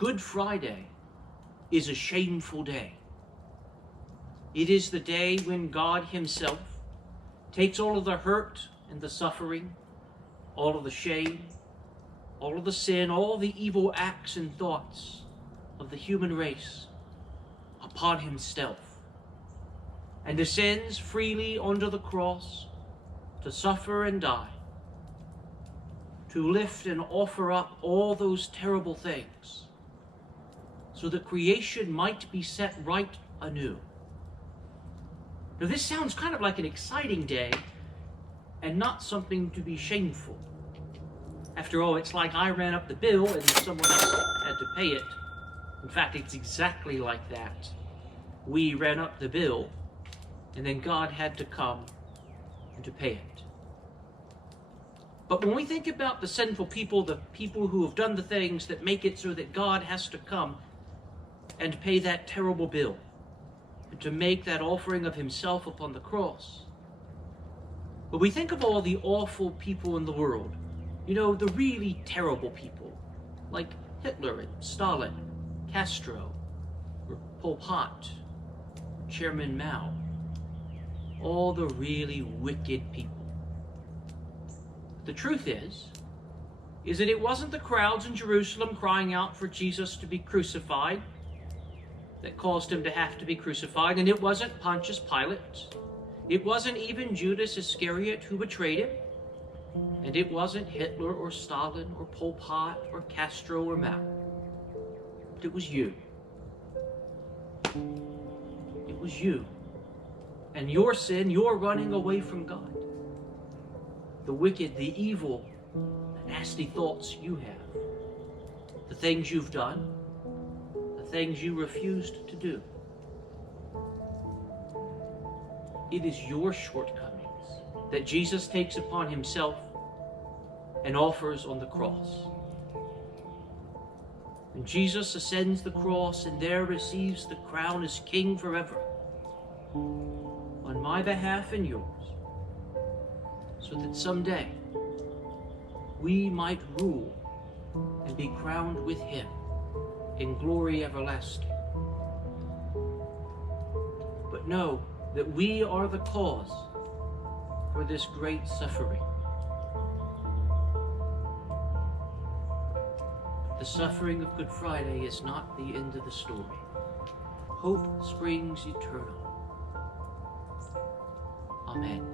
Good Friday is a shameful day. It is the day when God himself takes all of the hurt and the suffering, all of the shame, all of the sin, all the evil acts and thoughts of the human race upon himself, and descends freely onto the cross to suffer and die, to lift and offer up all those terrible things, so that creation might be set right anew. Now this sounds kind of like an exciting day, and not something to be shameful. After all, it's like I ran up the bill and someone else had to pay it. In fact, it's exactly like that. We ran up the bill, and then God had to come and to pay it. But when we think about the sinful people, the people who have done the things that make it so that God has to come and pay that terrible bill, and to make that offering of himself upon the cross, but we think of all the awful people in the world, you know, the really terrible people, like Hitler and Stalin, Castro, or Pol Pot, Chairman Mao, all the really wicked people. The truth is that it wasn't the crowds in Jerusalem crying out for Jesus to be crucified that caused him to have to be crucified, and it wasn't Pontius Pilate, it wasn't even Judas Iscariot who betrayed him, and it wasn't Hitler or Stalin or Pol Pot or Castro or Mao. But it was you. It was you. And your sin, your running away from God. The wicked, the evil, the nasty thoughts you have. The things you've done. The things you refused to do. It is your shortcomings that Jesus takes upon himself and offers on the cross. And Jesus ascends the cross and there receives the crown as king forever, on my behalf and yours, so that someday we might rule and be crowned with him in glory everlasting. But know that we are the cause for this great suffering. The suffering of Good Friday is not the end of the story. Hope springs eternal. Amen.